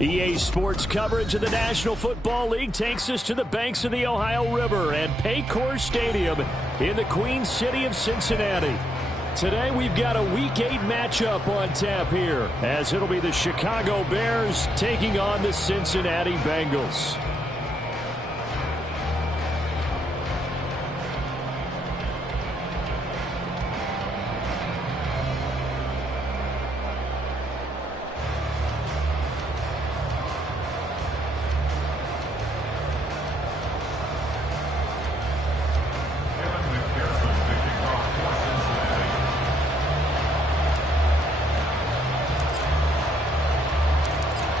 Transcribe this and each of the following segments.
EA Sports coverage of the National Football League takes us to the banks of the Ohio River and Paycor Stadium in the Queen City of Cincinnati. Today we've got a Week 8 matchup on tap here, as it'll be the Chicago Bears taking on the Cincinnati Bengals.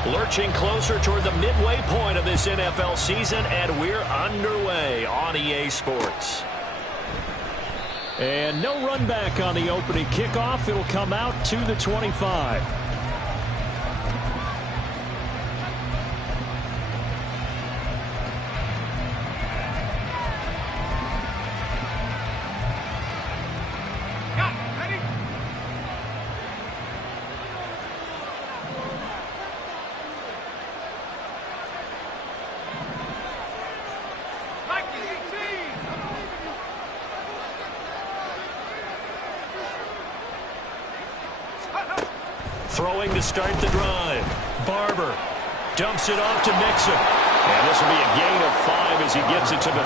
Lurching closer toward the midway point of this NFL season, and we're underway on EA Sports. And no run back on the opening kickoff. It'll come out to the 25. Throwing to start the drive. Barber dumps it off to Mixon. And this will be a gain of 5 as he gets it to the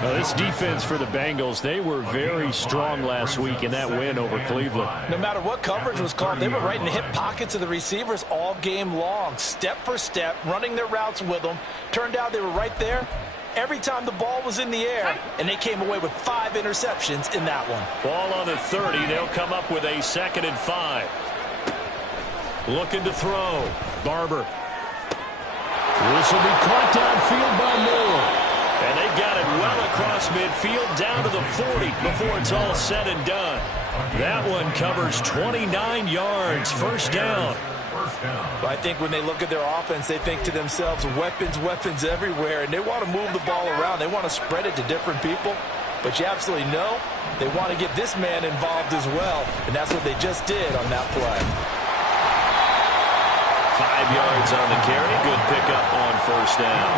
30. This defense for the Bengals, they were very strong last week in that win over Cleveland. No matter what coverage was called, they were right in the hip pockets of the receivers all game long. Step for step, running their routes with them. Turned out they were right there every time the ball was in the air, and they came away with 5 interceptions in that one. Ball on the 30. They'll come up with a 2nd and 5. Looking to throw. Barber. This will be caught downfield by Moore. And they got it well across midfield down to the 40 before it's all said and done. That one covers 29 yards. First down. Well, I think when they look at their offense, they think to themselves, weapons, weapons everywhere, and they want to move the ball around. They want to spread it to different people. But you absolutely know they want to get this man involved as well, and that's what they just did on that play. 5 yards on the carry. Good pickup on first down.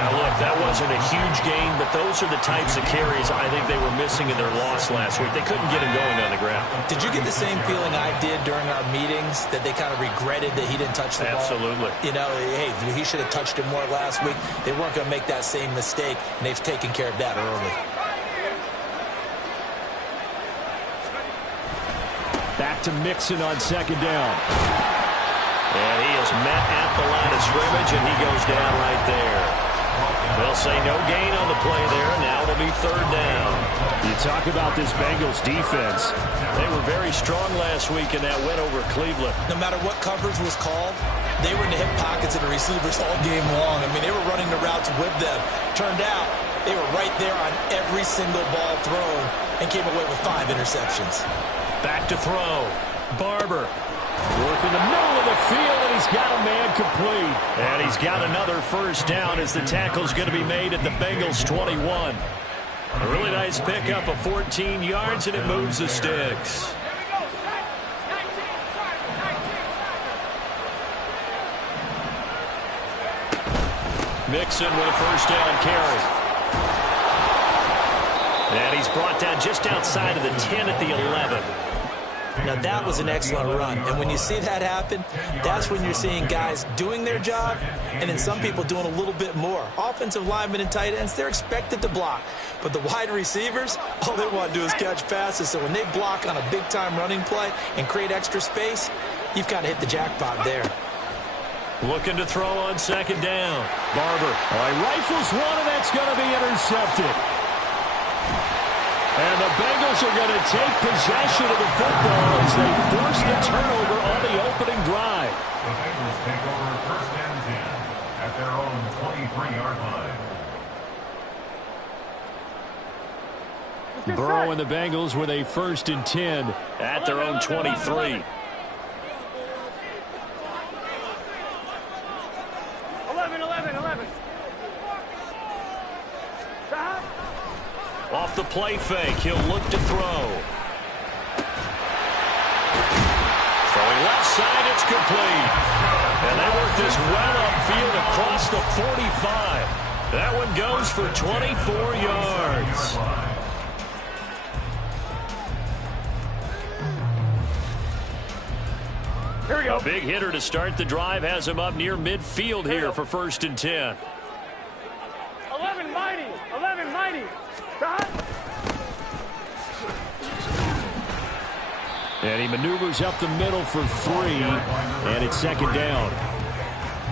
Now, look, that wasn't a huge gain, but those are the types of carries I think they were missing in their loss last week. They couldn't get him going on the ground. Did you get the same feeling I did during our meetings, that they kind of regretted that he didn't touch the ball? Absolutely. You know, hey, he should have touched it more last week. They weren't going to make that same mistake, and they've taken care of that early. Back to Mixon on 2nd down. And he is met at the line of scrimmage, and he goes down right there. They'll say no gain on the play there. Now it'll be 3rd down. You talk about this Bengals defense. They were very strong last week in that win over Cleveland. No matter what coverage was called, they were in the hip pockets of the receivers all game long. I mean, they were running the routes with them. Turned out they were right there on every single ball thrown and came away with 5 interceptions. Back to throw. Barber. Working the middle of the field, and he's got a man complete. And he's got another first down as the tackle's going to be made at the Bengals 21. A really nice pickup of 14 yards, and it moves the sticks. Mixon with a first down carry. And he's brought down just outside of the 10 at the 11. Now, that was an excellent run. And when you see that happen, that's when you're seeing guys doing their job and then some people doing a little bit more. Offensive linemen and tight ends, they're expected to block. But the wide receivers, all they want to do is catch passes. So when they block on a big-time running play and create extra space, you've kind of hit the jackpot there. Looking to throw on 2nd down. Barber. Rifles one, and that's going to be intercepted. And the Bengals are going to take possession of the football as they force the turnover on the opening drive. The Bengals take over 1st and 10 at their own 23-yard line. Burrow and the Bengals with a 1st and 10 at their own 23. 11. Off the play fake, he'll look to throw. Throwing left side, it's complete. And they work this well upfield across the 45. That one goes for 24 yards. Here we go. A big hitter to start the drive has him up near midfield here for 1st and 10. 11 mighty. 11 mighty. Stop. And he maneuvers up the middle for 3, and it's 2nd down.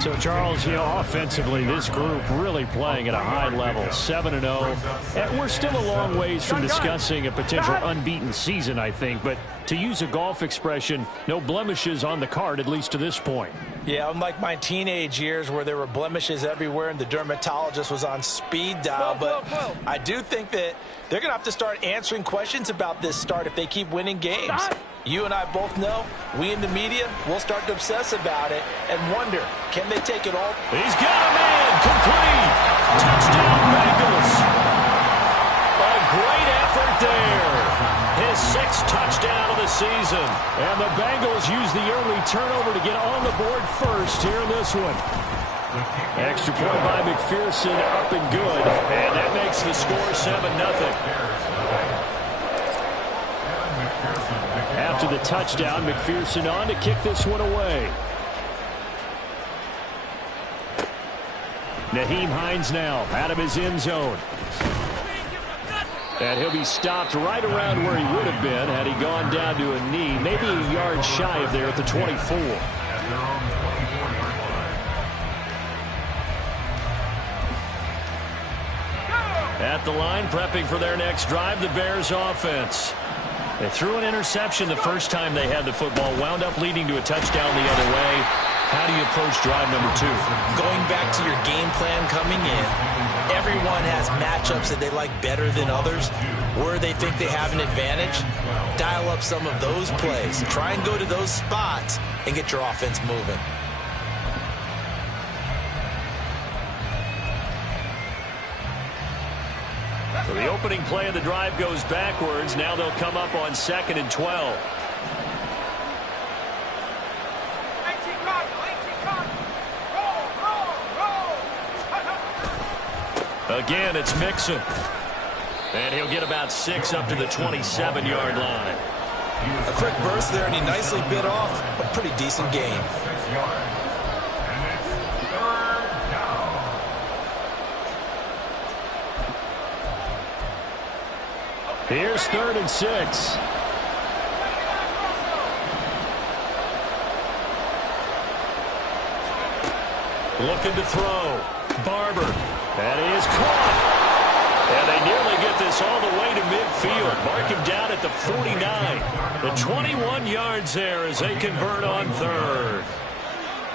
So, Charles, offensively, this group really playing at a high level, 7-0. And we're still a long ways from discussing a potential unbeaten season, I think. But to use a golf expression, no blemishes on the card, at least to this point. Yeah, unlike my teenage years where there were blemishes everywhere and the dermatologist was on speed dial. But I do think that they're going to have to start answering questions about this start if they keep winning games. You and I both know, we in the media, will start to obsess about it and wonder, can they take it all? He's got a man, complete. Touchdown, Bengals. A great effort there. His 6th touchdown of the season. And the Bengals use the early turnover to get on the board first here in this one. Extra point by McPherson, up and good. And that makes the score 7-0. After the touchdown, McPherson on to kick this one away. Nyheim Hines now out of his end zone. And he'll be stopped right around where he would have been had he gone down to a knee, maybe a yard shy of there at the 24. At the line, prepping for their next drive, the Bears offense. They threw an interception the first time they had the football, wound up leading to a touchdown the other way. How do you approach drive number 2? Going back to your game plan coming in, everyone has matchups that they like better than others. Where they think they have an advantage, dial up some of those plays. Try and go to those spots and get your offense moving. So the opening play of the drive goes backwards. Now they'll come up on 2nd and 12. Again, it's Mixon. And he'll get about 6 up to the 27-yard line. A quick burst there, and he nicely bit off a pretty decent gain. Here's 3rd and 6. Looking to throw. Barber. And he is caught. And they nearly get this all the way to midfield. Mark him down at the 49. The 21 yards there as they convert on 3rd.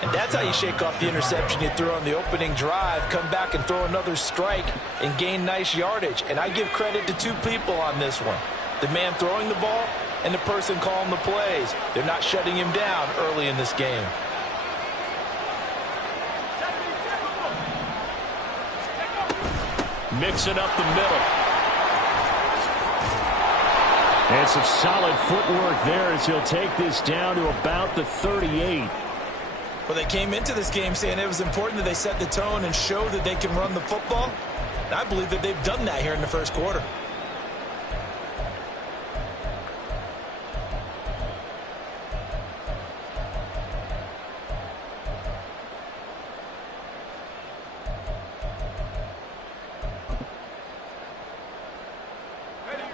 And that's how you shake off the interception you threw on the opening drive, come back and throw another strike and gain nice yardage. And I give credit to 2 people on this one. The man throwing the ball and the person calling the plays. They're not shutting him down early in this game. Mixing up the middle. And some solid footwork there as he'll take this down to about the 38. Well, they came into this game saying it was important that they set the tone and show that they can run the football. And I believe that they've done that here in the first quarter.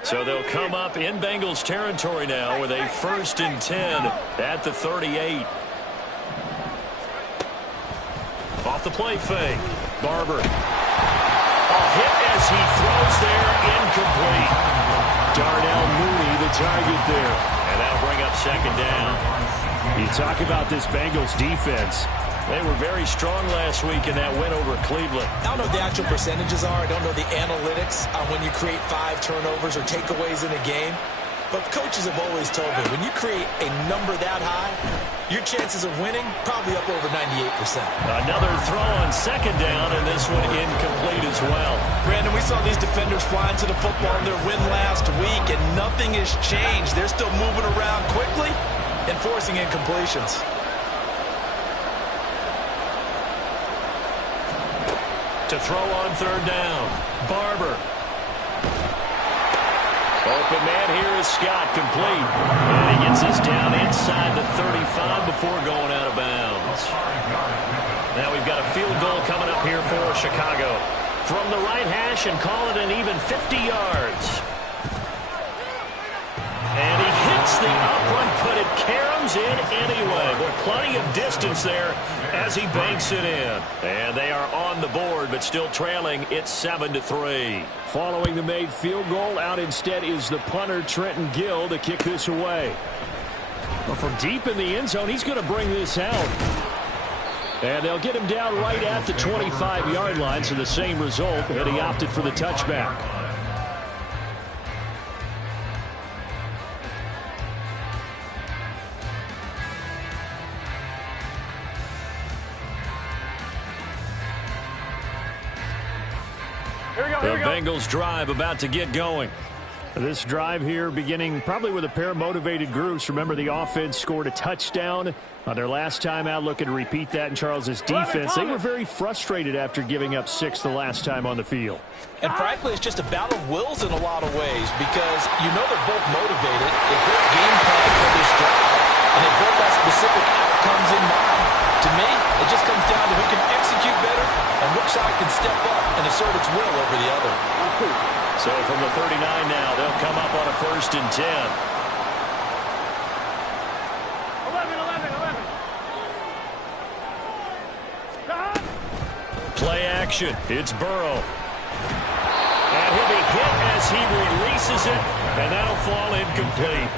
So they'll come up in Bengals territory now with a 1st and 10 at the 38. Off the play fake. Barber. A hit as he throws there, incomplete. Darnell Mooney the target there. And that'll bring up 2nd down. You talk about this Bengals defense. They were very strong last week in that win over Cleveland. I don't know what the actual percentages are. I don't know the analytics on when you create 5 turnovers or takeaways in a game. But coaches have always told me, when you create a number that high, your chances of winning probably up over 98%. Another throw on 2nd down, and this one incomplete as well. Brandon, we saw these defenders flying to the football in their win last week, and nothing has changed. They're still moving around quickly and forcing incompletions. To throw on third down. Barber. Open man here is Scott, complete. And he gets us down inside the 35 before going out of bounds. Now we've got a field goal coming up here for Chicago. From the right hash and call it an even 50 yards. And he hits the upright, but it caroms in anyway. But plenty of distance there as he banks it in. And they are on the board, but still trailing. It's 7-3. Following the made field goal, out instead is the punter, Trenton Gill, to kick this away. Well, from deep in the end zone, he's going to bring this out. And they'll get him down right at the 25-yard line, so the same result, and he opted for the touchback. The Bengals drive about to get going. This drive here beginning probably with a pair of motivated groups. Remember, the offense scored a touchdown on their last time out. Looking to repeat that in Charles's defense. They were very frustrated after giving up 6 the last time on the field. And frankly, it's just a battle of wills in a lot of ways because you know they're both motivated. They both game plan for this drive, and they both have specific outcomes in mind. To me, it just comes down to who can execute better and which side can step up and assert its will over the other. So from the 39 now, they'll come up on a 1st and 10. 11. Play action. It's Burrow. And he'll be hit as he releases it, and that'll fall incomplete.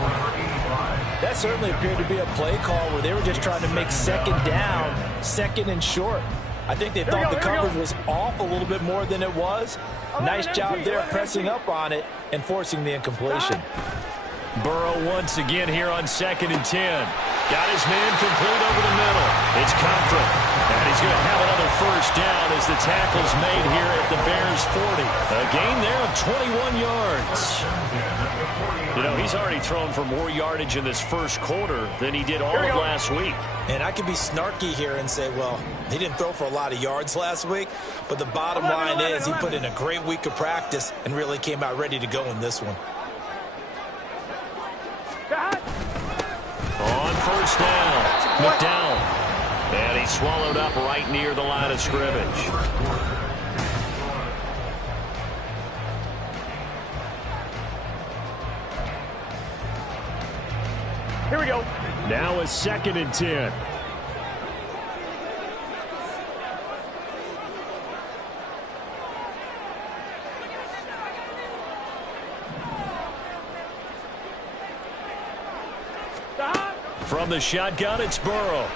That certainly appeared to be a play call where they were just trying to make second down, second and short. I think they thought the coverage was off a little bit more than it was. Nice job there pressing up on it and forcing the incompletion. Burrow once again here on 2nd and 10. Got his man complete over the middle. It's Comfort. And he's going to have another 1st down as the tackle's made here at the Bears 40. A gain there of 21 yards. You know, he's already thrown for more yardage in this first quarter than he did all of last week. And I could be snarky here and say, well, he didn't throw for a lot of yards last week, but the bottom line is he put in a great week of practice and really came out ready to go in this one. On 1st down, McDowell. And he swallowed up right near the line of scrimmage. Here we go. Now a 2nd and 10. From the shotgun, it's Burrow.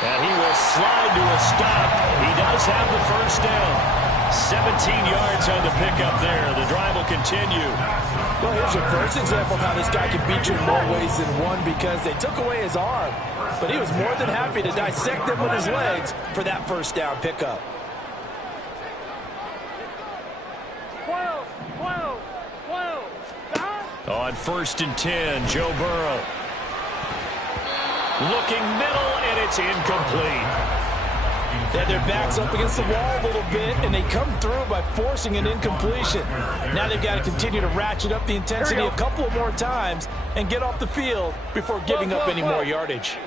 And he will slide to a stop. He does have the 1st down. 17 yards on the pickup there. The drive will continue. Well, here's your first example of how this guy can beat you in more ways than one because they took away his arm. But he was more than happy to dissect them with his legs for that 1st down pickup. 12. On 1st and 10, Joe Burrow. Looking middle, and it's incomplete. They had their backs up against the wall a little bit, and they come through by forcing an incompletion. Now they've got to continue to ratchet up the intensity a couple of more times and get off the field before giving up any more yardage.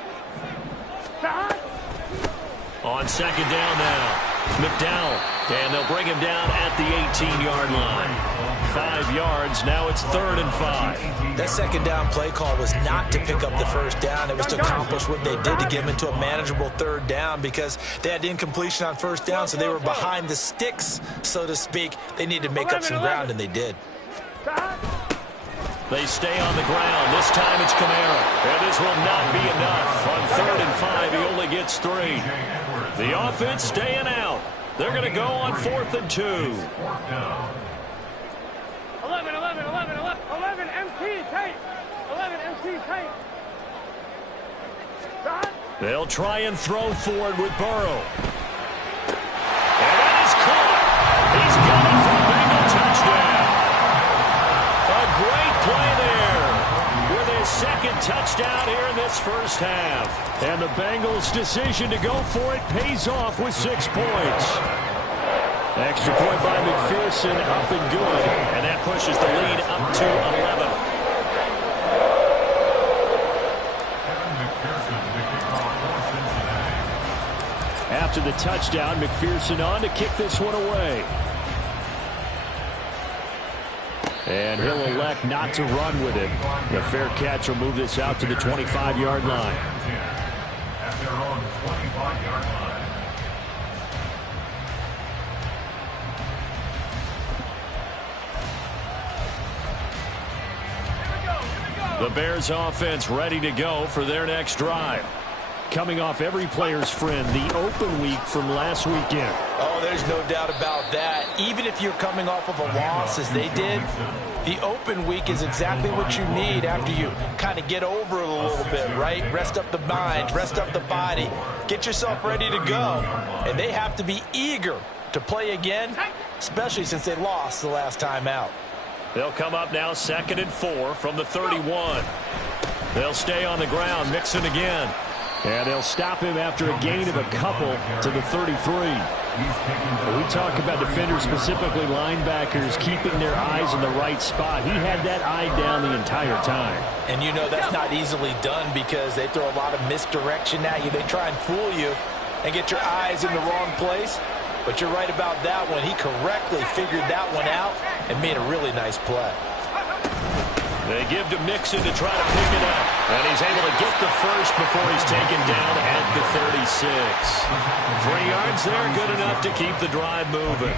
On 2nd down now, McDowell. And they'll bring him down at the 18-yard line. 5 yards. Now it's 3rd and 5. That 2nd down play call was not to pick up the 1st down. It was to accomplish what they did to get him into a manageable 3rd down because they had incompletion on 1st down, so they were behind the sticks, so to speak. They needed to make up some ground, and they did. They stay on the ground. This time it's Kamara. And this will not be enough. On 3rd and 5, he only gets 3. The offense staying out. They're going to go on 4th and 2. 11 MT tight. 11 MT tight. They'll try and throw forward with Burrow. And that is caught. He's got it for a Bengal touchdown. A great play there with his 2nd touchdown here in this 1st half. And the Bengals' decision to go for it pays off with 6 points. Extra point by McPherson, up and good. And that pushes the lead up to 11. After the touchdown, McPherson on to kick this one away. And he'll elect not to run with it. The fair catch will move this out to the 25-yard line. At their own 25-yard line. The Bears offense ready to go for their next drive. Coming off every player's friend, the open week from last weekend. Oh, there's no doubt about that. Even if you're coming off of a loss as they did, the open week is exactly what you need after you kind of get over it a little bit, right? Rest up the mind, rest up the body, get yourself ready to go. And they have to be eager to play again, especially since they lost the last time out. They'll come up now 2nd and 4 from the 31. They'll stay on the ground, Mixon again. And they'll stop him after a gain of a couple to the 33. We talk about defenders, specifically linebackers, keeping their eyes in the right spot. He had that eye down the entire time. And you know that's not easily done because they throw a lot of misdirection at you. They try and fool you and get your eyes in the wrong place. But you're right about that one. He correctly figured that one out and made a really nice play. They give to Mixon to try to pick it up. And he's able to get the first before he's taken down at the 36. 3 yards there, good enough to keep the drive moving.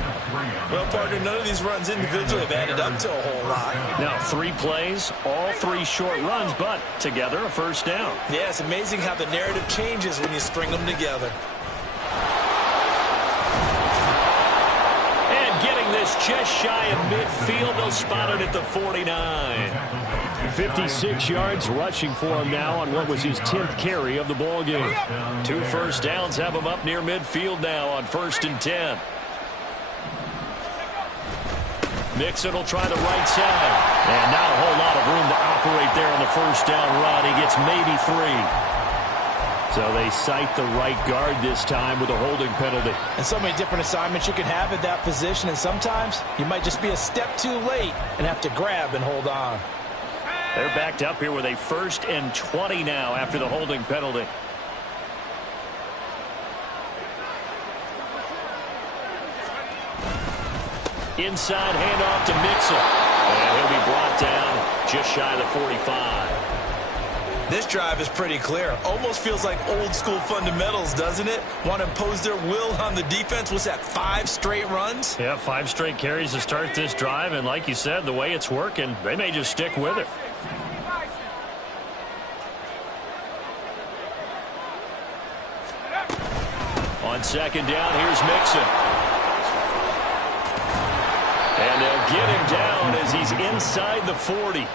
Well, partner, none of these runs individually have added up to a whole lot. Now, 3 plays, all 3 short runs, but together a first down. Yeah, it's amazing how the narrative changes when you string them together. Getting this just shy of midfield. They'll spot it at the 49. 56 yards rushing for him now on what was his 10th carry of the ball game. 2 first downs have him up near midfield now on 1st and 10. Mixon will try the right side. And not a whole lot of room to operate there on the first down run. He gets maybe 3. So they cite the right guard this time with a holding penalty. And so many different assignments you can have at that position, and sometimes you might just be a step too late and have to grab and hold on. They're backed up here with a 1st and 20 now after the holding penalty. Inside handoff to Mixon. And he'll be brought down just shy of the 45. This drive is pretty clear. Almost feels like old school fundamentals, doesn't it? Want to impose their will on the defense. What's that, 5 straight runs? Yeah, 5 straight carries to start this drive. And like you said, the way it's working, they may just stick with it. On 2nd down, here's Mixon. And they'll get him down as he's inside the 40.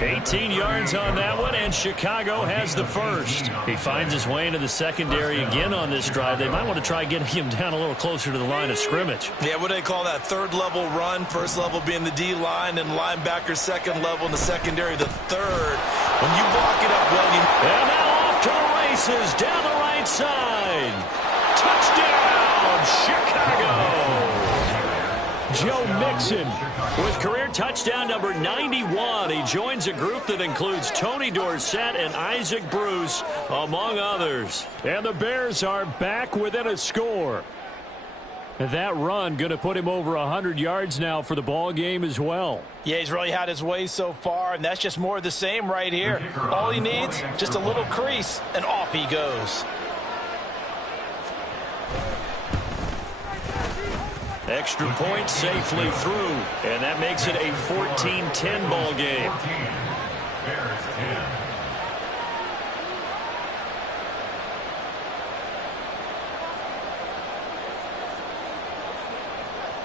18 yards on that one, and Chicago has the first. He finds his way into the secondary again on this drive. They might want to try getting him down a little closer to the line of scrimmage. Yeah, what do they call that? 3rd level run. 1st level being the D-line, and linebacker 2nd level in the secondary, the 3rd. When you block it up well, and now off to the races down the right side. Touchdown, Chicago! Joe Mixon with career touchdown number 91. He joins a group that includes Tony Dorsett and Isaac Bruce, among others. And the Bears are back within a score. And that run going to put him over 100 yards now for the ball game as well. Yeah, he's really had his way so far, and that's just more of the same right here. All he needs, just a little crease, and off he goes. Extra point safely through, and that makes it a 14-10 ball game.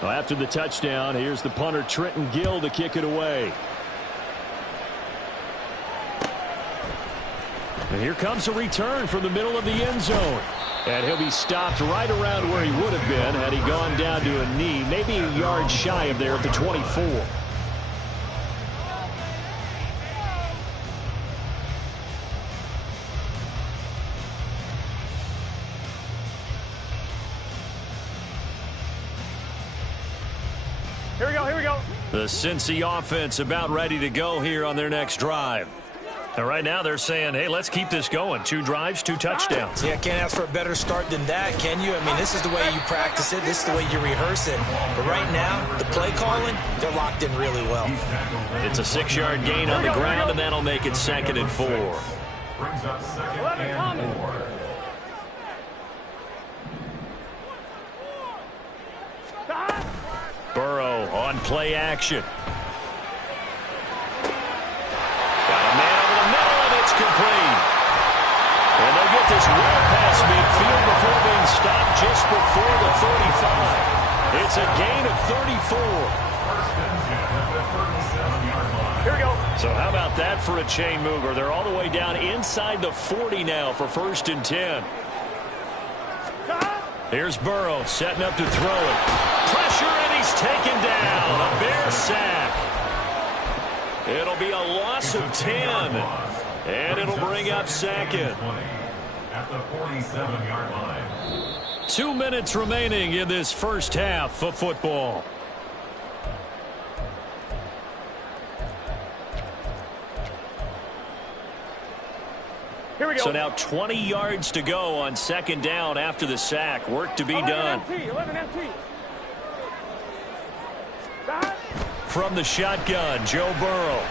Well, after the touchdown, here's the punter Trenton Gill to kick it away. And here comes a return from the middle of the end zone. And he'll be stopped right around where he would have been had he gone down to a knee, maybe a yard shy of there at the 24. Here we go. The Cincy offense about ready to go here on their next drive. And right now they're saying, hey, let's keep this going. 2 drives, 2 touchdowns. Yeah, can't ask for a better start than that, can you? I mean, this is the way you practice it. This is the way you rehearse it. But right now, the play calling, they're locked in really well. It's a 6-yard gain on the ground, and that'll make it 2nd and 4. Brings up 2nd and 4. Burrow on play action. Got a man over the middle, and it's complete. And they'll get this well past midfield before being stopped just before the 35. It's a gain of 34. Here we go. So how about that for a chain mover? They're all the way down inside the 40 now for 1st and 10. Here's Burrow setting up to throw it. Pressure, and he's taken down. A Bear sack. It'll be a loss of 10. And it'll bring up 2nd. At the 47-yard line. 2 minutes remaining in this first half of football. Here we go. So now 20 yards to go on 2nd down after the sack. Work to be done. 11 MT. From the shotgun, Joe Burrow.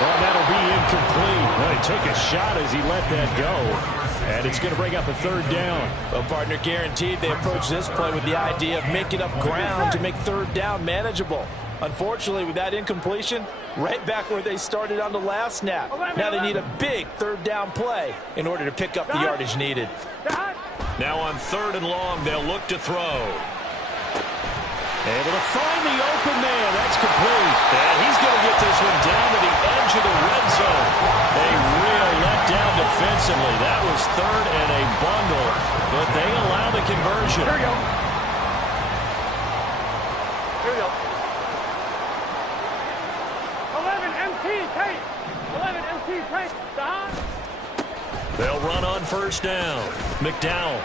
Well, that'll be incomplete. Well, he took a shot as he let that go. And it's going to bring up a 3rd down. Well, partner, guaranteed they approach this play with the idea of making up ground to make 3rd down manageable. Unfortunately, with that incompletion, right back where they started on the last snap. Now they need a big 3rd down play in order to pick up the yardage needed. Now on 3rd and long, they'll look to throw. Able to find the open man. That's complete. And he's going to get this one down to the edge of the red zone. A real letdown defensively. That was 3rd and a bundle. But they allow the conversion. Here we go. Here we go. 11 MT tape. 11 MT tape. They'll run on 1st down. McDowell.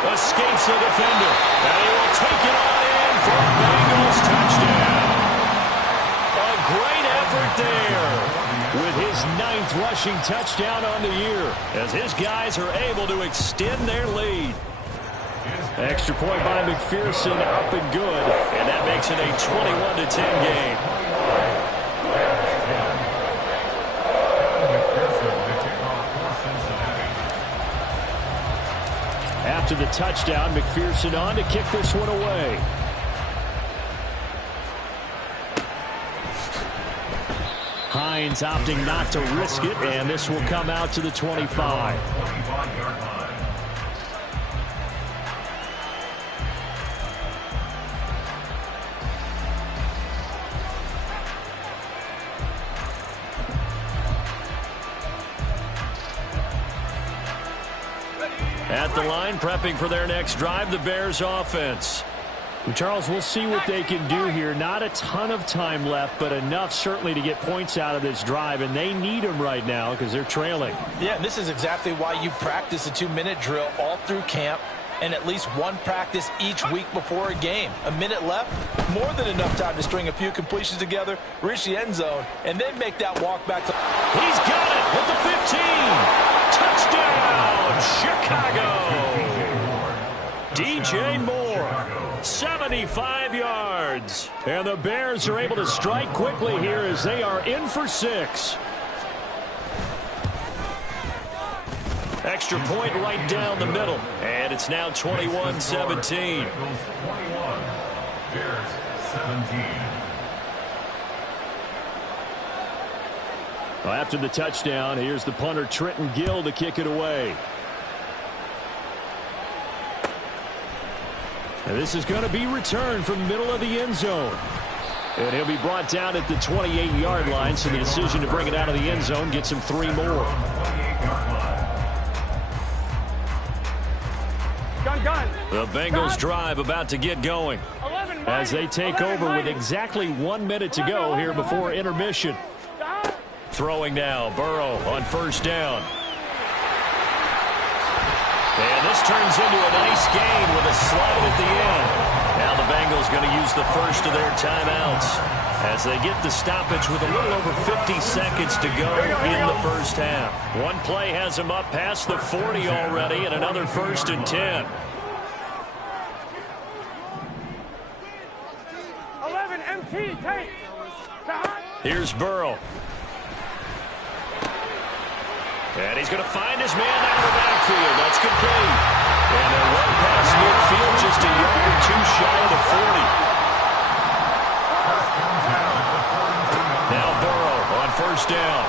Escapes the defender. And he will take it on in for a Bengals touchdown. A great effort there with his 9th rushing touchdown on the year as his guys are able to extend their lead. Extra point by McPherson, up and good. And that makes it a 21-10 game. After the touchdown, McPherson on to kick this one away. Hines opting not to risk it, and this will come out to the 25. At the line, prepping for their next drive, the Bears offense. And Charles, we'll see what they can do here. Not a ton of time left, but enough certainly to get points out of this drive, and they need them right now because they're trailing. Yeah, and this is exactly why you practice a 2-minute drill all through camp and at least one practice each week before a game. A minute left, more than enough time to string a few completions together, reach the end zone, and then make that walk back to... He's got it with the 15. Touchdown, Chicago. DJ Moore, 75 yards. And the Bears are able to strike quickly here as they are in for 6. Extra point right down the middle. And it's now 21-17. 21. Bears 17. Well, after the touchdown, here's the punter Trenton Gill to kick it away. And this is going to be returned from the middle of the end zone. And he'll be brought down at the 28-yard line, so the decision to bring it out of the end zone gets him 3 more. The Bengals drive about to get going as they take over with exactly 1 minute to go here before intermission. Throwing now, Burrow on 1st down. And this turns into a nice gain with a slide at the end. Now use the first of their timeouts as they get the stoppage with a little over 50 seconds to go in the first half. One play has them up past the 40 already, and another 1st and 10. 11 MT, take. Here's Burrow. And he's going to find his man out of the backfield. That's complete. And they're well past midfield, just a yard or two shy of the 40. Now Burrow on 1st down.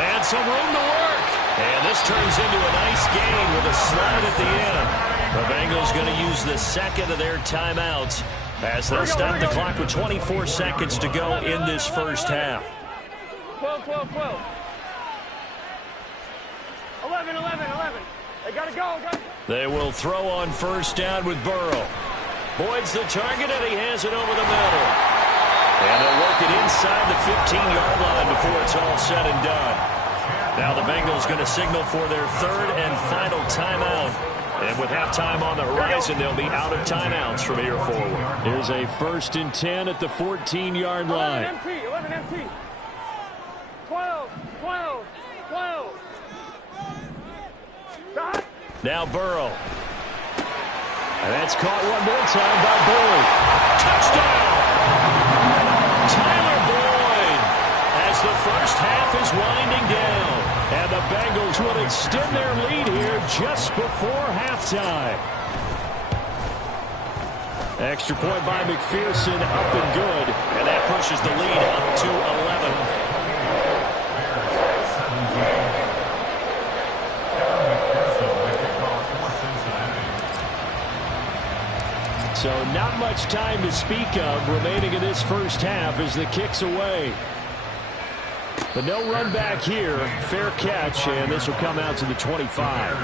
And some room to work. And this turns into a nice gain with a slide at the end. The Bengals going to use the second of their timeouts as they'll stop the clock with 24 seconds to go in this first half. 12. 11. They got to go. They will throw on 1st down with Burrow. Boyd's the target, and he has it over the middle. And they'll work it inside the 15-yard line before it's all said and done. Now the Bengals going to signal for their 3rd and final timeout. And with halftime on the horizon, they'll be out of timeouts from here forward. Here's a 1st and 10 at the 14-yard line. 11 MT. 12. Now Burrow. And that's caught one more time by Boyd. Touchdown! Tyler Boyd as the first half is winding down. And the Bengals will extend their lead here just before halftime. Extra point by McPherson, up and good. And that pushes the lead up to 11. So not much time to speak of remaining in this first half as the kick's away. But no run back here. Fair catch, and this will come out to the 25.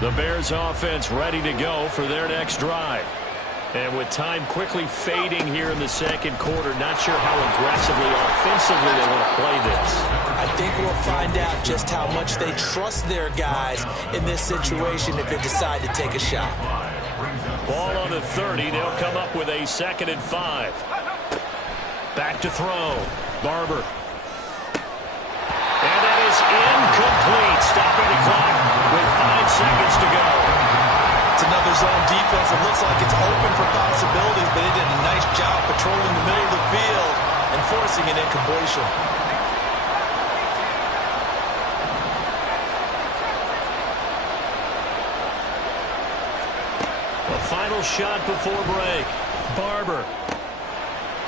The Bears offense ready to go for their next drive. And with time quickly fading here in the second quarter, not sure how aggressively, offensively they want to play this. I think we'll find out just how much they trust their guys in this situation if they decide to take a shot. Ball on the 30. They'll come up with a 2nd and 5. Back to throw. Barber. And that is incomplete. Stopping the clock with 5 seconds to go. It's another zone defense. It looks like it's open for possibilities, but they did a nice job patrolling the middle of the field and forcing an incompletion. The final shot before break. Barber.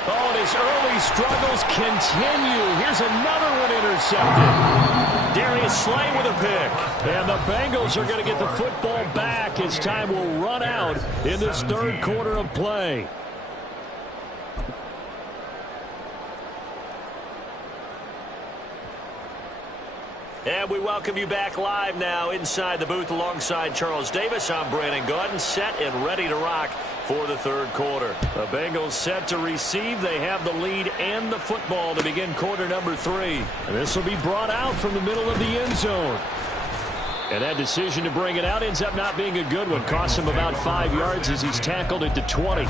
Oh, and his early struggles continue. Here's another one intercepted. Darius Slay with a pick. And the Bengals are going to get the football back as time will run out in this 3rd quarter of play. And we welcome you back live now inside the booth alongside Charles Davis. I'm Brandon Gaudin, set and ready to rock for the 3rd quarter. The Bengals set to receive. They have the lead and the football to begin quarter number 3. And this will be brought out from the middle of the end zone. And that decision to bring it out ends up not being a good one. Costs him about 5 yards as he's tackled at the 20.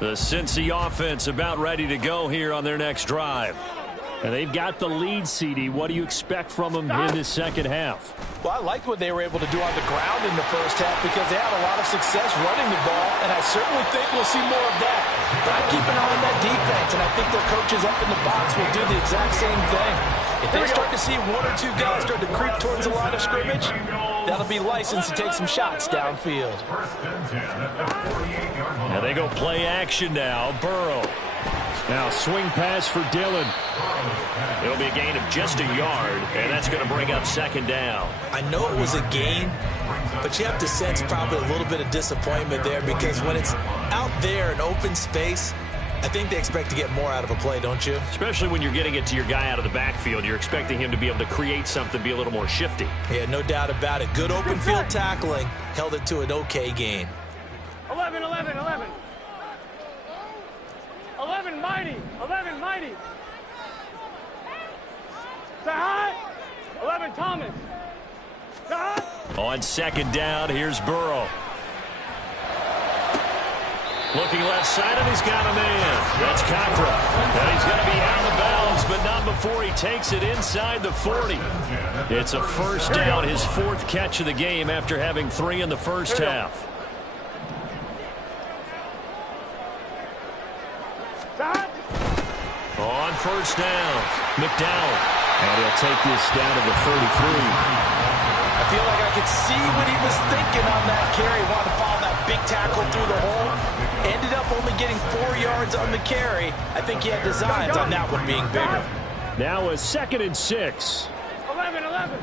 The Cincy offense about ready to go here on their next drive. And they've got the lead, CD. What do you expect from them in this second half? Well, I liked what they were able to do on the ground in the first half because they had a lot of success running the ball, and I certainly think we'll see more of that. But I keep an eye on that defense, and I think their coaches up in the box will do the exact same thing. If they start to see 1 or 2 guys start to creep towards the line of scrimmage, that'll be licensed to take some shots downfield. Now they go play action now. Burrow. Now swing pass for Dillon. It'll be a gain of just a yard, and that's going to bring up 2nd down. I know it was a gain, but you have to sense probably a little bit of disappointment there because when it's out there in open space, I think they expect to get more out of a play, don't you? Especially when you're getting it to your guy out of the backfield. You're expecting him to be able to create something, be a little more shifty. Yeah, no doubt about it. Good open field tackling. Held it to an okay gain. 11, 11, 11. 11 mighty. 11 mighty. Sahai. 11 Thomas. Sahai. On second down, here's Burrow. Looking left side, and he's got a man. That's Cochran. And he's going to be out of bounds, but not before he takes it inside the 40. It's a first down, his fourth catch of the game after having 3 in the first half. On first down, McDowell. And he'll take this down to the 33. I feel like I could see what he was thinking on that carry. Wanted to follow that big tackle through the hole. Ended up only getting 4 yards on the carry. I think he had designs on that one being bigger. Now a 2nd and 6. 11, 11.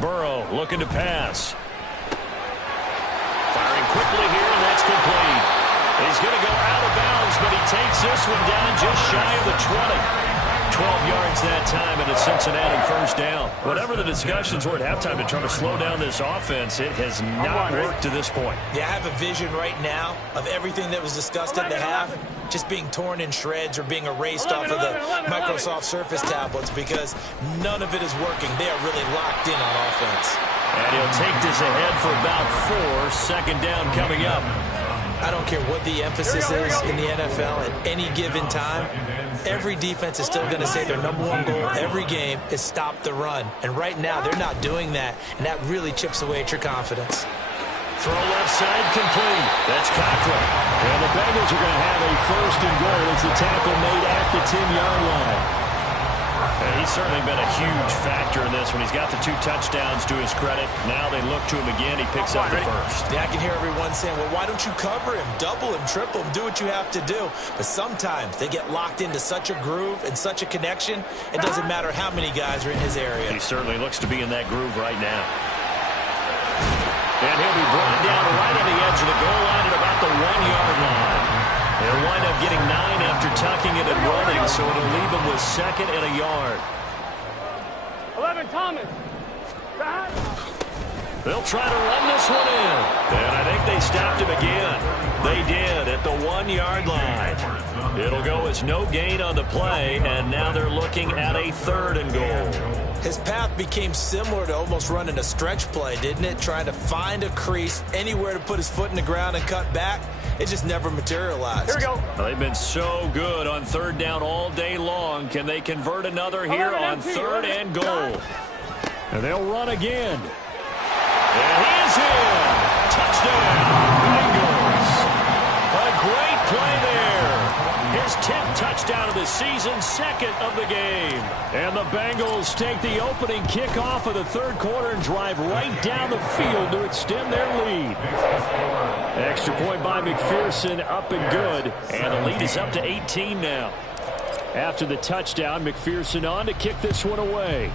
Burrow looking to pass. Firing quickly here, and that's complete. He's going to go out of bounds, but he takes this one down just shy of the 20. 12 yards that time, and it's Cincinnati first down. Whatever the discussions were at halftime to try to slow down this offense, it has not worked to this point. Yeah, I have a vision right now of everything that was discussed at the half just being torn in shreds or being erased off of the Microsoft Surface tablets because none of it is working. They are really locked in on offense. And he'll take this ahead for about 4. Second down coming up. I don't care what the emphasis is in the NFL at any given time. Every defense is still going to say their #1 goal every game is stop the run. And right now, they're not doing that, and that really chips away at your confidence. Throw left side complete. That's Cochran. And the Bengals are going to have a first and goal as the tackle made at the 10-yard line. And he's certainly been a huge factor in this one. He's got the 2 touchdowns to his credit. Now they look to him again. He picks up the first. Yeah, I can hear everyone saying, well, why don't you cover him, double him, triple him, do what you have to do. But sometimes they get locked into such a groove and such a connection, it doesn't matter how many guys are in his area. He certainly looks to be in that groove right now. And he'll be brought down right on the edge of the goal line at about the 1-yard line. They'll wind up getting 9 after tucking it and running, so it'll leave them with 2nd and a yard. 11 Thomas. They'll try to run this one in. And I think they stopped him again. They did at the 1-yard line. It'll go as no gain on the play, and now they're looking at a 3rd and goal. His path became similar to almost running a stretch play, didn't it? Trying to find a crease, anywhere to put his foot in the ground and cut back. It just never materialized. Here we go. Well, they've been so good on 3rd down all day long. Can they convert another here on 3rd and goal? And they'll run again. And he is in. Touchdown, Bengals. A great play there. His 10th touchdown of the season, 2nd of the game. And the Bengals take the opening kickoff of the 3rd quarter and drive right down the field to extend their lead. Extra point by McPherson, up and good. And the lead is up to 18 now. After the touchdown, McPherson on to kick this one away.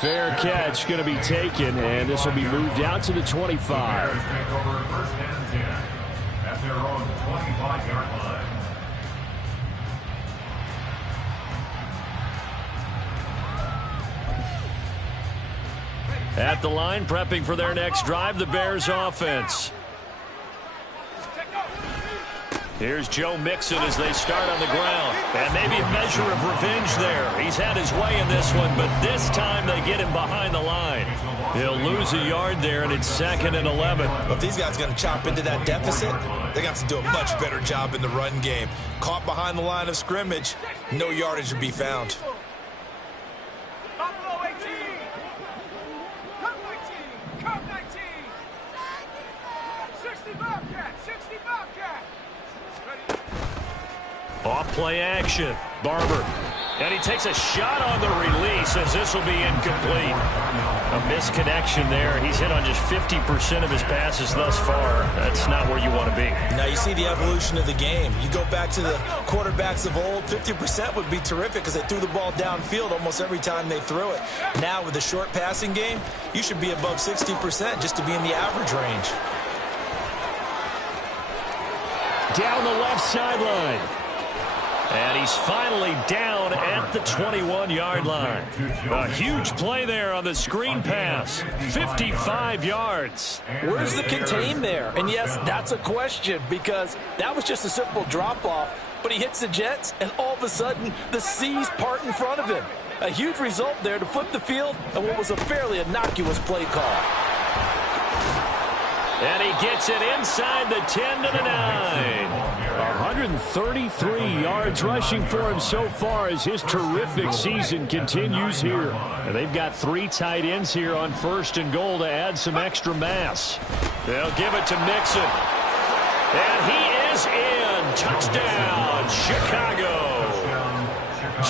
Fair catch going to be taken, and this will be moved out to the 25. First and 10 at their own 25-yard line. At the line, prepping for their next drive, the Bears offense. Here's Joe Mixon as they start on the ground. And maybe a measure of revenge there. He's had his way in this one, but this time they get him behind the line. He'll lose a yard there, and it's 2nd and 11. Well, if these guys are going to chop into that deficit, they got to do a much better job in the run game. Caught behind the line of scrimmage, no yardage to be found. Off play action. Barber. And he takes a shot on the release as this will be incomplete. A misconnection there. He's hit on just 50% of his passes thus far. That's not where you want to be. Now you see the evolution of the game. You go back to the quarterbacks of old, 50% would be terrific because they threw the ball downfield almost every time they threw it. Now with the short passing game, you should be above 60% just to be in the average range. Down the left sideline. And he's finally down at the 21-yard line. A huge play there on the screen pass. 55 yards. Where's the contain there? And yes, that's a question because that was just a simple drop-off. But he hits the Jets, and all of a sudden, the seas part in front of him. A huge result there to flip the field and what was a fairly innocuous play call. And he gets it inside the 10 to the 9. 133 yards rushing for him so far as his terrific season continues here. And they've got 3 tight ends here on 1st and goal to add some extra mass. They'll give it to Mixon. And he is in. Touchdown, Chicago.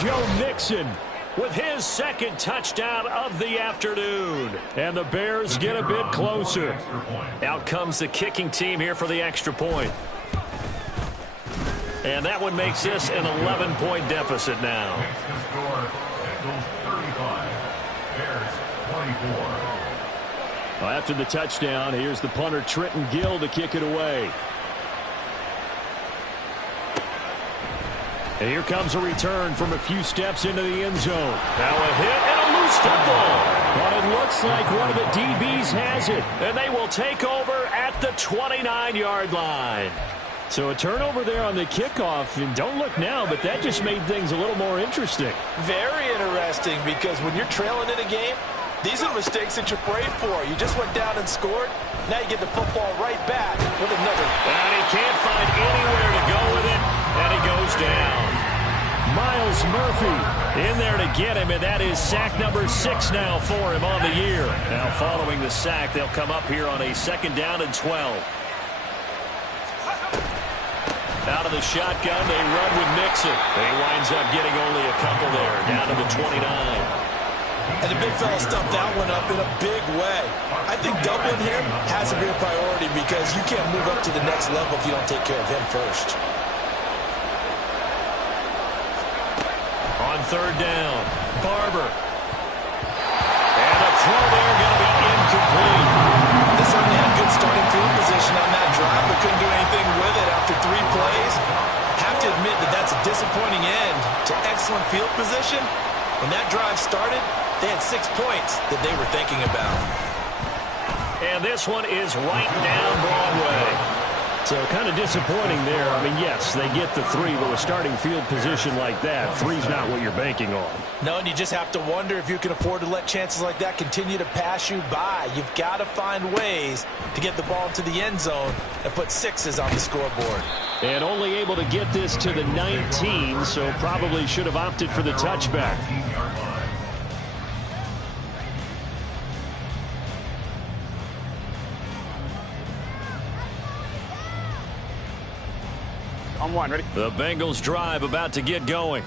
Joe Mixon with his 2nd touchdown of the afternoon. And the Bears get a bit closer. Out comes the kicking team here for the extra point. And that one makes this an 11-point deficit now. Well, after the touchdown, here's the punter Trenton Gill to kick it away. And here comes a return from a few steps into the end zone. Now a hit and a loose football. But it looks like one of the DBs has it. And they will take over at the 29-yard line. So a turnover there on the kickoff. And don't look now, but that just made things a little more interesting. Very interesting because when you're trailing in a game, these are mistakes that you pray for. You just went down and scored. Now you get the football right back with another. And he can't find anywhere to go with it. And he goes down. Miles Murphy in there to get him, and that is sack number 6 now for him on the year. Now following the sack, they'll come up here on a 2nd down and 12. Out of the shotgun, they run with Mixon. He winds up getting only a couple there, down to the 29. And the big fella stumped that one up in a big way. I think doubling him has to be a priority because you can't move up to the next level if you don't take care of him first. On 3rd down, Barber. And a throw there going to be incomplete. They certainly had good starting field position on that drive, but couldn't do anything with it after 3 plays. Have to admit that that's a disappointing end to excellent field position. When that drive started, they had 6 points that they were thinking about. And this one is right down Broadway. So kind of disappointing there. I mean, yes, they get the 3, but with starting field position like that, 3's not what you're banking on. No, and you just have to wonder if you can afford to let chances like that continue to pass you by. You've got to find ways to get the ball into the end zone and put 6s on the scoreboard. And only able to get this to the 19, so probably should have opted for the touchback. On 1, ready? The Bengals drive about to get going.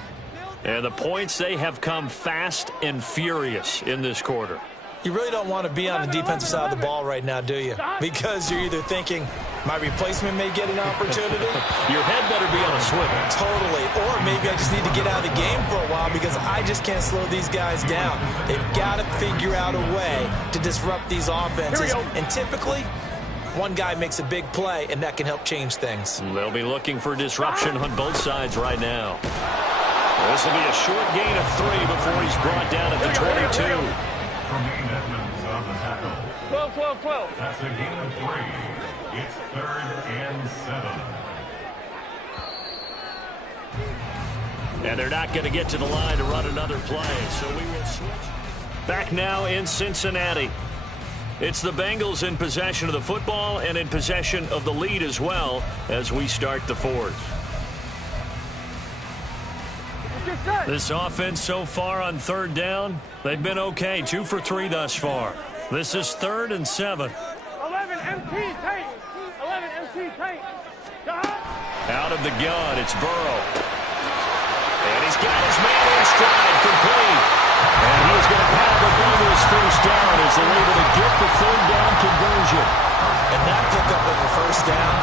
And the points, they have come fast and furious in this quarter. You really don't want to be on the defensive side of the ball right now, do you? Because you're either thinking, my replacement may get an opportunity. Your head better be on a swivel. Totally. Or maybe I just need to get out of the game for a while because I just can't slow these guys down. They've got to figure out a way to disrupt these offenses. And typically, one guy makes a big play, and that can help change things. They'll be looking for disruption on both sides right now. This will be a short gain of 3 before he's brought down at the 22. Tremaine Edmonds on the tackle. 12. That's a gain of 3. It's 3rd and 7. And they're not going to get to the line to run another play, so we will switch. Back now in Cincinnati. It's the Bengals in possession of the football and in possession of the lead as well as we start the 4th. This offense so far on 3rd down, they've been okay. 2 for 3 thus far. This is 3rd and 7. 11 MT tight. 11 MT tight. Out of the gun, it's Burrow. And he's got his man in stride, complete. And he's going to have the ball to his first down as they're able to get the third down conversion. And that pickup of a first down,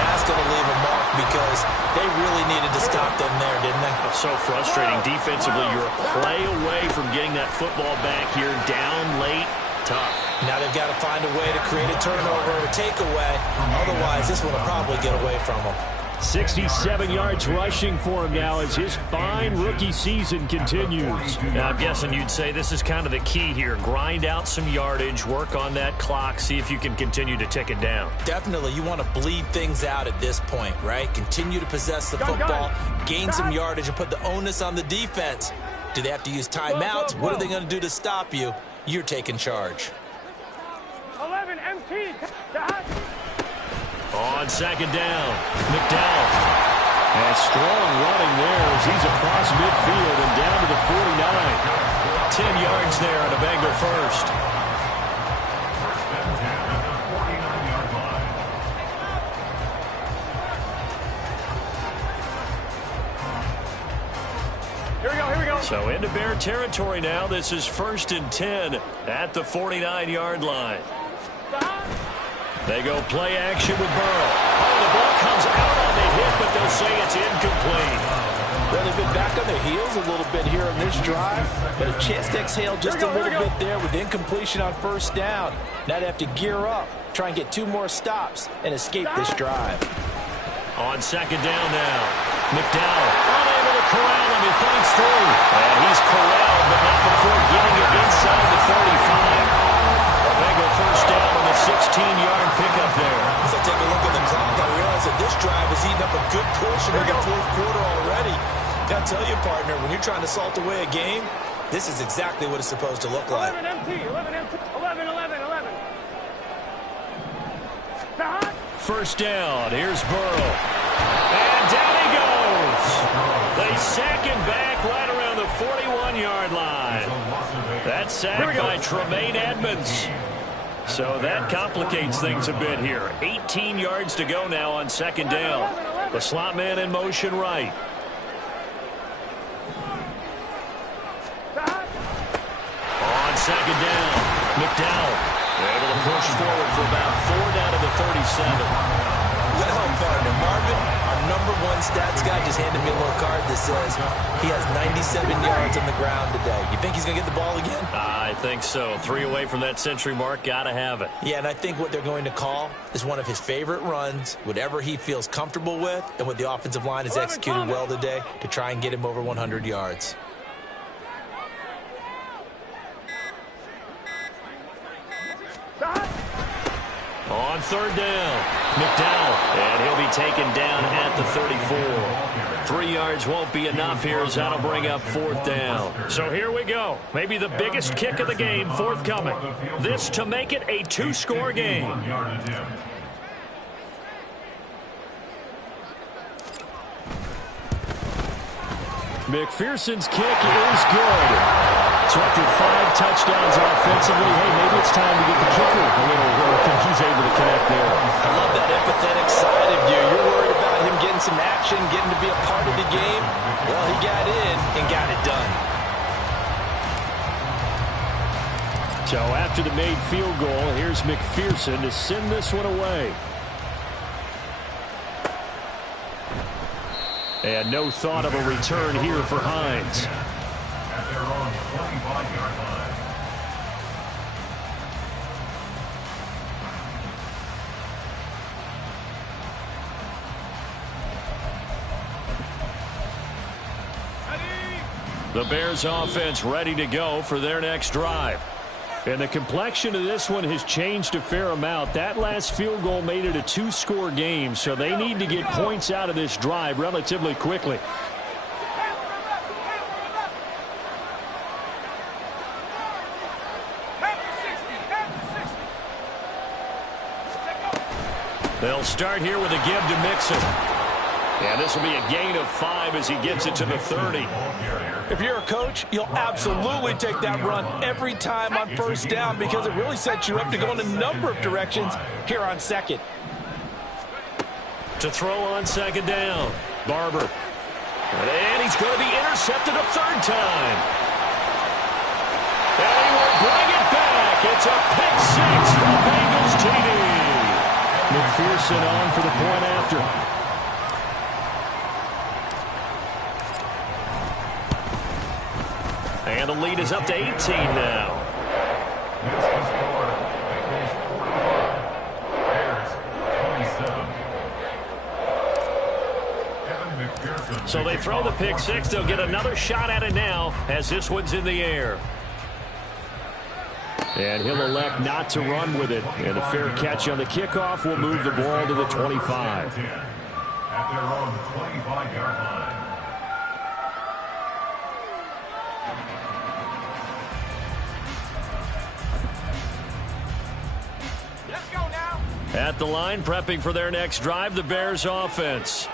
that's going to leave a mark because they really needed to stop them there, didn't they? So frustrating. Defensively, you're a play away from getting that football back here. Down late, tough. Now they've got to find a way to create a turnover or a takeaway. Otherwise, this one will probably get away from them. 67 yards rushing for him now as his fine rookie season continues. Now, I'm guessing you'd say this is kind of the key here. Grind out some yardage, work on that clock, see if you can continue to tick it down. Definitely, you want to bleed things out at this point, right? Continue to possess the football, gain some yardage, and put the onus on the defense. Do they have to use timeouts? What are they going to do to stop you? You're taking charge. 11 MT. On second down, McDowell. And strong running there as he's across midfield and down to the 49. 10 yards there on a Bengal first. Here we go. So into Bear territory now. This is 1st and 10 at the 49-yard line. They go play action with Burrow. Oh, the ball comes out on the hit, but they'll say it's incomplete. Well, they've been back on their heels a little bit here in this drive, but a chance to exhale just a little bit there with incompletion on first down. Now they have to gear up, try and get 2 more stops, and escape this drive. On second down now, McDowell unable to corral him. He fights through. And he's corralled, but not before getting it inside the 35. Bengal first down on the 16-yard pickup there. As I take a look at the clock, I realize that this drive has eaten up a good portion of the fourth quarter already. Got to tell you, partner, when you're trying to salt away a game, this is exactly what it's supposed to look like. 11 MT. 11 MT. 11. First down. Here's Burrow. And down he goes. They sack him back right around the 41-yard line. That's sacked by Tremaine Edmonds. So that complicates things a bit here. 18 yards to go now on second down. The slot man in motion right. On second down, McDowell able to push forward for about 4 down to the 37. Well, partner, Marvin, our #1 stats guy just handed me a little card that says he has 97 yards on the ground today. You think he's going to get the ball again? I think so. 3 away from that century mark. Got to have it. Yeah, and I think what they're going to call is one of his favorite runs, whatever he feels comfortable with, and what the offensive line has executed well today to try and get him over 100 yards. On third down, McDowell, and he'll be taken down at the 34. 3 yards won't be enough here as that'll bring up 4th down. So here we go. Maybe the biggest kick of the game forthcoming. This to make it a 2-score game. McPherson's kick is good. So after 5 touchdowns offensively, hey, maybe it's time to get the kicker a little work, and he's able to connect there. I love that empathetic side of you. You're worried about him getting some action, getting to be a part of the game. Well, he got in and got it done. So after the made field goal, here's McPherson to send this one away. And no thought of a return here for Hines. At their own 25-yard line. The Bears offense ready to go for their next drive. And the complexion of this one has changed a fair amount. That last field goal made it a 2-score game, so they need to get points out of this drive relatively quickly. They'll start here with a give to Mixon. And this will be a gain of 5 as he gets it to the 30. If you're a coach, you'll absolutely take that run every time on first down because it really sets you up to go in a number of directions here on second. To throw on second down, Barber. And he's going to be intercepted a third time. And he will bring it back. It's a pick six for Bengals TD. McPherson on for the point after. And the lead is up to 18 now. So they throw the pick six. They'll get another shot at it now as this one's in the air. And he'll elect not to run with it. And a fair catch on the kickoff will move the ball to the 25. At their own 25-yard line. Let's go now. At the line, prepping for their next drive, the Bears offense.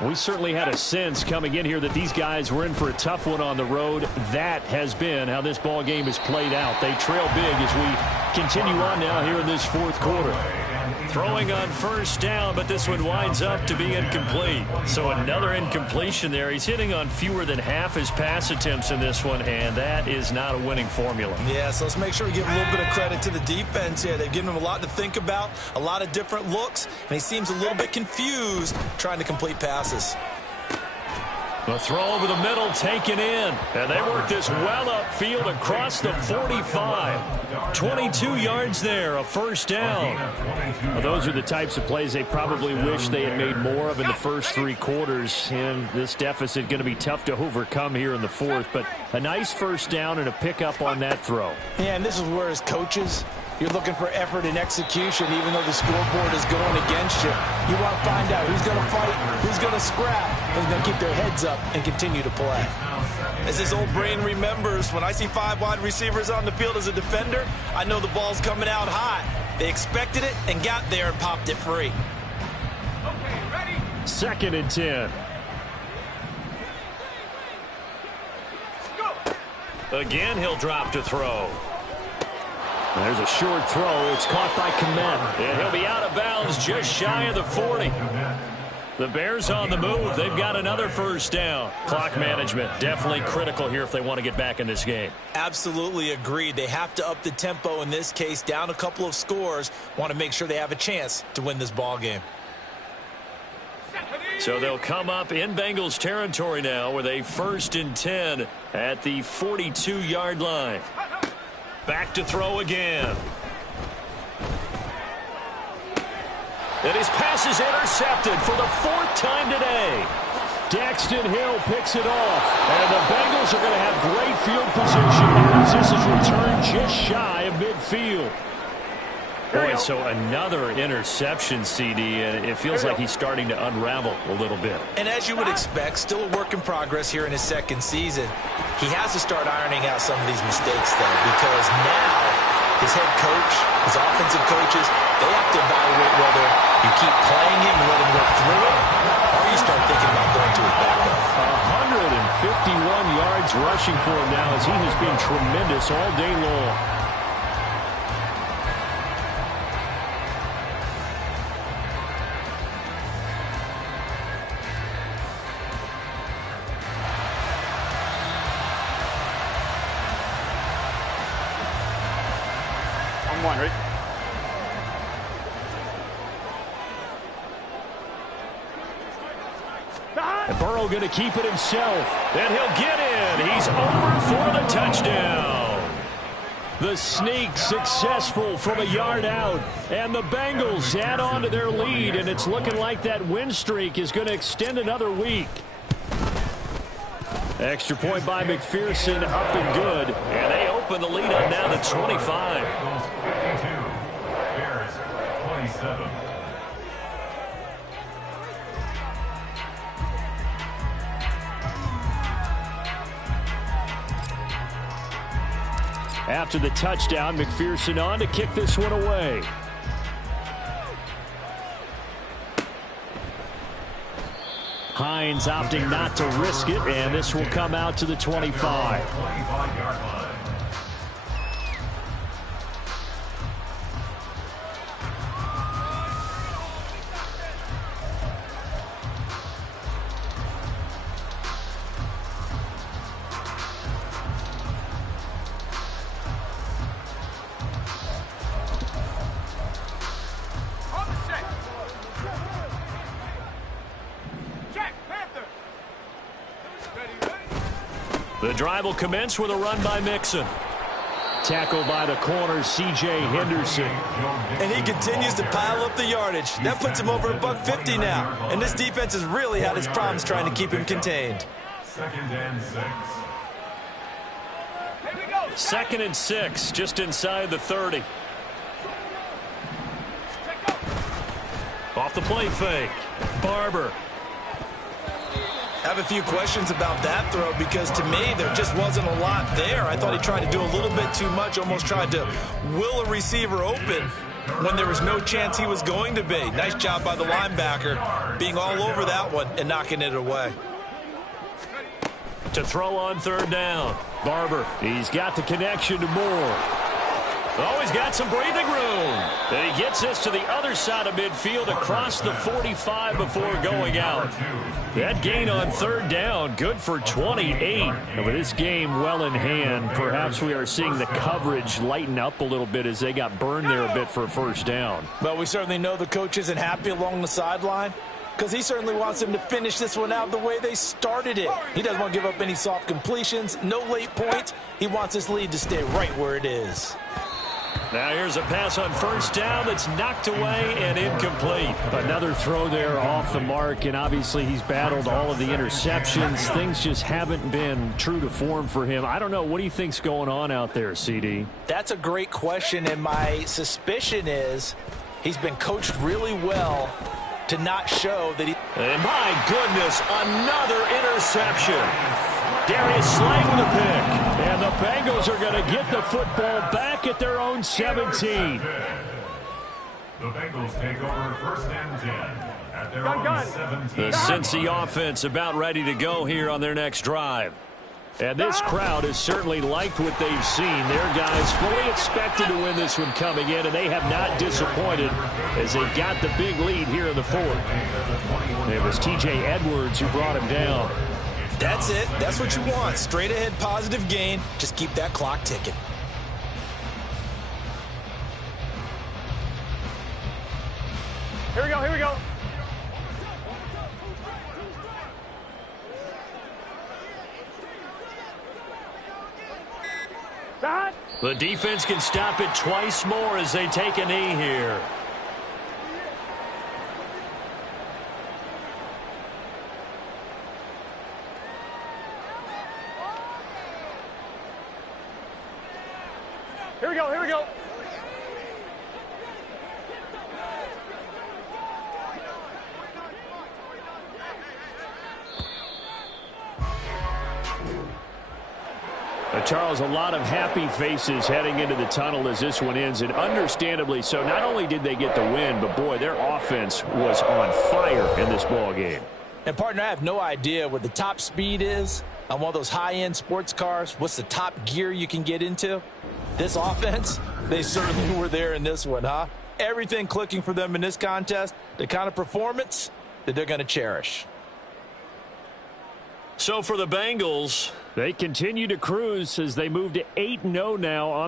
We certainly had a sense coming in here that these guys were in for a tough one on the road. That has been how this ball game has played out. They trail big as we continue on now here in this fourth quarter. Throwing on first down, but this one winds up to be incomplete. So another incompletion there. He's hitting on fewer than half his pass attempts in this one, and that is not a winning formula. Yeah, so let's make sure we give a little bit of credit to the defense here. They've given him a lot to think about, a lot of different looks, and he seems a little bit confused trying to complete passes. The throw over the middle taken in. And they work this well upfield across the 45. 22 yards there, a first down. Well, those are the types of plays they probably wish they had made more of in the first three quarters. And this deficit going to be tough to overcome here in the fourth. But a nice first down and a pickup on that throw. Yeah, and this is where as coaches, you're looking for effort and execution, even though the scoreboard is going against you. You want to find out who's going to fight, who's going to scrap, who's going to keep their heads up and continue to play. As his old brain remembers, when I see 5 wide receivers on the field as a defender, I know the ball's coming out hot. They expected it and got there and popped it free. Okay, ready? 2nd and 10. Go. Again, he'll drop to throw. There's a short throw. It's caught by Kmet. And he'll be out of bounds just shy of the 40. The Bears on the move. They've got another first down. Clock management definitely critical here if they want to get back in this game. Absolutely agreed. They have to up the tempo in this case, down a couple of scores. Want to make sure they have a chance to win this ball game. So they'll come up in Bengals territory now with a 1st and 10 at the 42-yard line. Back to throw again. And his pass is intercepted for the 4th time today. Daxton Hill picks it off. And the Bengals are going to have great field position as this is returned just shy of midfield. Boy, so another interception, CD, and it feels like he's starting to unravel a little bit. And as you would expect, still a work in progress here in his 2nd season. He has to start ironing out some of these mistakes, though, because now his head coach, his offensive coaches, they have to evaluate whether you keep playing him and let him work through it, or you start thinking about going to his backup. 151 yards rushing for him now as he has been tremendous all day long. Right? And Burrow going to keep it himself. And he'll get in. He's over for the touchdown. The sneak successful from a yard out. And the Bengals add on to their lead. And it's looking like that win streak is going to extend another week. Extra point by McPherson, up and good. And they open the lead up now to 25. 52. Bears 27. After the touchdown, McPherson on to kick this one away. Hines opting not to risk it, and this will come out to the 25. 25-yard line. The drive will commence with a run by Mixon. Tackled by the corner, C.J. Henderson. And he continues to pile up the yardage. That puts him over $150 now. And this defense has really had its problems trying to keep him contained. 2nd and 6. 2nd and 6, just inside the 30. Off the play fake. Barber. I have a few questions about that throw because to me there just wasn't a lot there. I thought he tried to do a little bit too much, almost tried to will a receiver open when there was no chance he was going to be. Nice job by the linebacker being all over that one and knocking it away. To throw on 3rd down. Barber, he's got the connection to Moore. Oh, he's got some breathing room. And he gets this to the other side of midfield across the 45 before going out. That gain on 3rd down, good for 28. And with this game well in hand, perhaps we are seeing the coverage lighten up a little bit as they got burned there a bit for a 1st down. Well, we certainly know the coach isn't happy along the sideline because he certainly wants them to finish this one out the way they started it. He doesn't want to give up any soft completions, no late points. He wants this lead to stay right where it is. Now here's a pass on 1st down that's knocked away and incomplete. Another throw there off the mark, and obviously he's battled all of the interceptions. Things just haven't been true to form for him. I don't know. What do you think's going on out there, CD? That's a great question, and my suspicion is he's been coached really well to not show that he... And my goodness, another interception. Darius Slay with a pick. And the Bengals are going to get the football back at their own 17. The Bengals take over 1st and 10 at their own 17. The Cincy offense about ready to go here on their next drive. And this crowd has certainly liked what they've seen. Their guys fully expected to win this one coming in, and they have not disappointed as they got the big lead here in the 4th. It was T.J. Edwards who brought him down. That's it. That's what you want. Straight ahead positive gain. Just keep that clock ticking. Here we go, here we go. That. The defense can stop it twice more as they take a knee here. Here we go, here we go. Charles, a lot of happy faces heading into the tunnel as this one ends, and understandably so. Not only did they get the win, but boy, their offense was on fire in this ball game. And partner, I have no idea what the top speed is on one of those high-end sports cars. What's the top gear you can get into? This offense, they certainly were there in this one, huh? Everything clicking for them in this contest, the kind of performance that they're going to cherish. So for the Bengals, they continue to cruise as they move to 8-0 now on